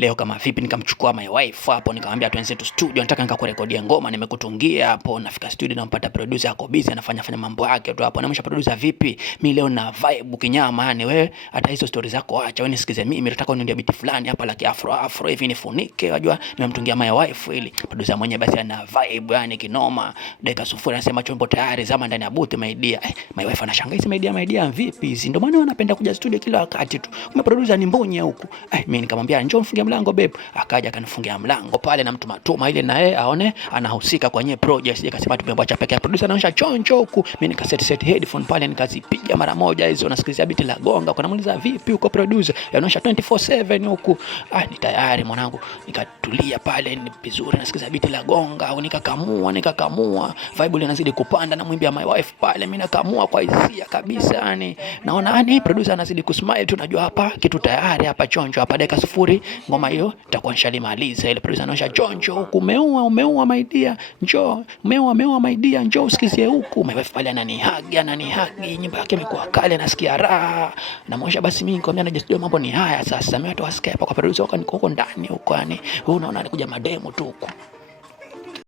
leo kama vipi nikamchukua my wife hapo nikamwambia tuenzetu studio, nataka nikakurekodia ngoma nimekutungia hapo. Nafika studio nampata producer yako busy anafanya mambo yake tu hapo. Namsha producer vipi? Mimi leo na vibe kinyama, yani wewe hata hizo stories zako acha, wewe nisikize mimi, nataka uniambie beat fulani hapa la afro hivi nifunike, unajua nimemtungia my wife ili producer mwenyewe basi ana vibe yani kinoma. Dakika sufuri anasema chombo tayari, zama ndani ya booth my dear. My wife anashangaa hizi my dear vipi hizi? Ndio maana wanapenda kuja studio kila wakati tu. Producer ni mbonye huku. Mimi nikamwambia njoo mfungie mlango babe. Akaja akanifungia mlango pale na mtu matuma ile na yeye aone anahusika kwenye project. Sije kasema tumemwacha peke yake. Producer anaonyesha chonjo huku. Mimi nikaset headphone pale nikazipiga mara moja hizo, nasikilizia beat la gonga. Kuna muuliza vipi huko producer? Yanaonyesha 24/7 huku. Ni tayari mwanangu. Nikatulia pale ni vizuri, nasikiliza beat la gonga au nikakamua. Vibe ile inazidi kupanda, na mwimbia my wife pale, mimi nakamua kwa hisia kabisa yani. Naona producer anazidi kusmile, tunajua hapa kitu tayari hapa chonjo hapa. Dakika sufuri ngoma hiyo itakuwa nishalimaliza. Ile producer anaonyesha chonjo huku, umeua my dear, njoo umeua my dear, njoo usikizie huku. My wife pale ananihagi, nyimbo yake imekuwa kale, nasikia raha. Namwonyesha basi mimi nikwambia na just mambo ni haya sasa. Mimi watu wasikia hapa kwa producer wako niko huko ndani huko yani. Wewe unaona alikuja mademo tu huko.